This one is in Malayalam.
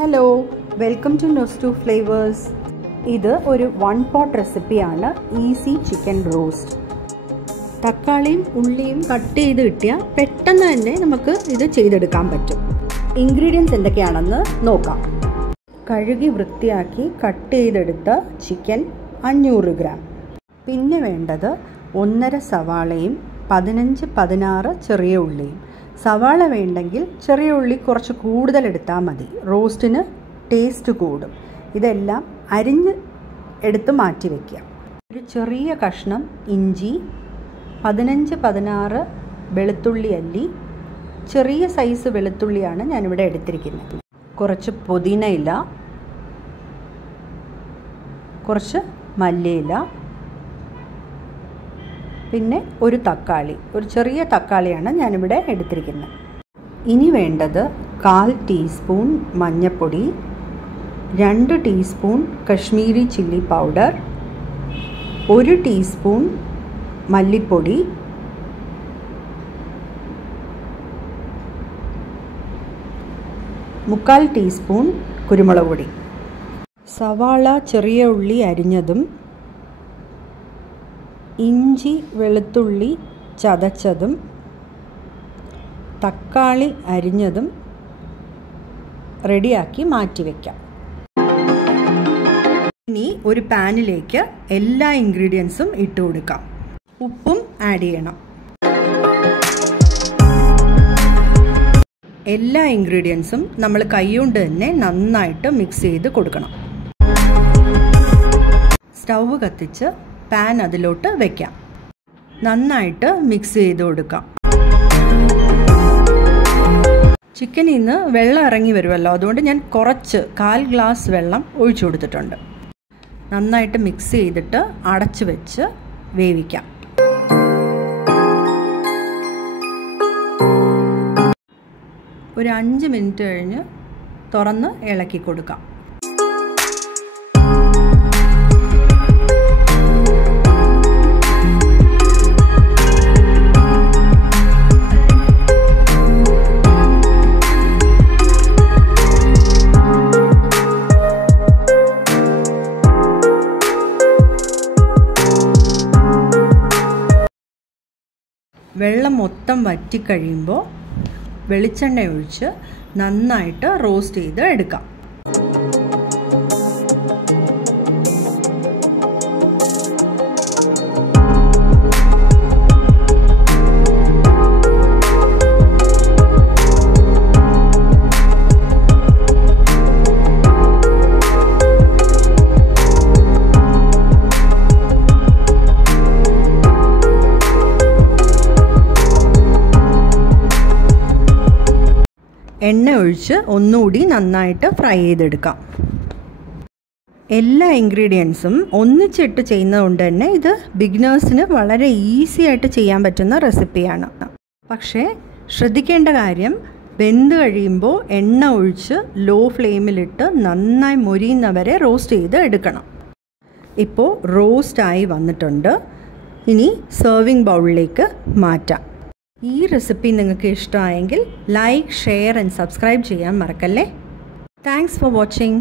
ഹലോ, വെൽക്കം ടു നോസ്റ്റു ഫ്ലേവേഴ്സ്. ഇത് ഒരു 1 pot റെസിപ്പിയാണ്, ഈസി ചിക്കൻ റോസ്റ്റ്. തക്കാളിയും ഉള്ളിയും കട്ട് ചെയ്ത് കിട്ടിയാൽ പെട്ടെന്ന് തന്നെ നമുക്ക് ഇത് ചെയ്തെടുക്കാൻ പറ്റും. ഇൻഗ്രീഡിയൻസ് എന്തൊക്കെയാണെന്ന് നോക്കാം. കഴുകി വൃത്തിയാക്കി കട്ട് ചെയ്തെടുത്ത ചിക്കൻ 500 ഗ്രാം. പിന്നെ വേണ്ടത് 1.5 സവാളയും 15-16 ചെറിയ ഉള്ളിയും. സവാള വേണ്ടെങ്കിൽ ചെറിയ ഉള്ളി കുറച്ച് കൂടുതൽ എടുത്താൽ മതി, റോസ്റ്റിന് ടേസ്റ്റ് കൂടും. ഇതെല്ലാം അരിഞ്ഞ് എടുത്ത് മാറ്റി വയ്ക്കുക. ഒരു ചെറിയ കഷ്ണം ഇഞ്ചി, 15-16 വെളുത്തുള്ളി അല്ലി, ചെറിയ സൈസ് വെളുത്തുള്ളിയാണ് ഞാനിവിടെ എടുത്തിരിക്കുന്നത്. കുറച്ച് പുതിന ഇല, കുറച്ച് മല്ലിയില, പിന്നെ ഒരു തക്കാളി, ഒരു ചെറിയ തക്കാളിയാണ് ഞാനിവിടെ എടുത്തിരിക്കുന്നത്. ഇനി വേണ്ടത് 1/4 ടീസ്പൂൺ മഞ്ഞൾപ്പൊടി, 2 teaspoon Kashmiri chilli powder, 1 teaspoon മല്ലിപ്പൊടി, 1/4 ടീസ്പൂൺ കുരുമുളക് പൊടി. സവാള ചെറിയ ഉള്ളി അരിഞ്ഞതും ഇഞ്ചി വെളുത്തുള്ളി ചതച്ചതും തക്കാളി അരിഞ്ഞതും റെഡിയാക്കി മാറ്റി വയ്ക്കാം. ഇനി ഒരു പാനിലേക്ക് എല്ലാ ഇൻഗ്രീഡിയൻസും ഇട്ട് കൊടുക്കാം. ഉപ്പും ആഡ് ചെയ്യണം. എല്ലാ ഇൻഗ്രീഡിയൻസും നമ്മൾ കൈകൊണ്ട് തന്നെ നന്നായിട്ട് മിക്സ് ചെയ്ത് കൊടുക്കണം. സ്റ്റൗവ് കത്തിച്ച് പാൻ അതിലോട്ട് വയ്ക്കാം. നന്നായിട്ട് മിക്സ് ചെയ്ത് കൊടുക്കാം. ചിക്കനിൽ നിന്ന് വെള്ളം ഇറങ്ങി വരുമല്ലോ, അതുകൊണ്ട് ഞാൻ കുറച്ച് 1/4 ഗ്ലാസ് വെള്ളം ഒഴിച്ചു കൊടുത്തിട്ടുണ്ട്. നന്നായിട്ട് മിക്സ് ചെയ്തിട്ട് അടച്ചു വെച്ച് വേവിക്കാം. ഒരു 5 മിനിറ്റ് കഴിഞ്ഞ് തുറന്ന് ഇളക്കി കൊടുക്കാം. വെള്ളം മൊത്തം വറ്റിക്കഴിയുമ്പോൾ വെളിച്ചെണ്ണ ഒഴിച്ച് നന്നായിട്ട് റോസ്റ്റ് ചെയ്ത് എടുക്കാം. എണ്ണ ഒഴിച്ച് ഒന്നുകൂടി നന്നായിട്ട് ഫ്രൈ ചെയ്തെടുക്കാം. എല്ലാ ഇൻഗ്രീഡിയൻസും ഒന്നിച്ചിട്ട് ചെയ്യുന്നതുകൊണ്ട് തന്നെ ഇത് ബിഗിനേഴ്സിന് വളരെ ഈസി ആയിട്ട് ചെയ്യാൻ പറ്റുന്ന റെസിപ്പിയാണ്. പക്ഷേ ശ്രദ്ധിക്കേണ്ട കാര്യം, വെന്ത് കഴിയുമ്പോൾ എണ്ണ ഒഴിച്ച് ലോ ഫ്ലെയിമിലിട്ട് നന്നായി മൊരിയുന്നവരെ റോസ്റ്റ് ചെയ്ത് എടുക്കണം. ഇപ്പോൾ റോസ്റ്റായി വന്നിട്ടുണ്ട്. ഇനി സെർവിങ് ബൗളിലേക്ക് മാറ്റാം. ഈ റെസിപ്പി നിങ്ങൾക്ക് ഇഷ്ടമായെങ്കിൽ ലൈക്ക്, ഷെയർ ആൻഡ് സബ്സ്ക്രൈബ് ചെയ്യാൻ മറക്കല്ലേ. Thanks for watching.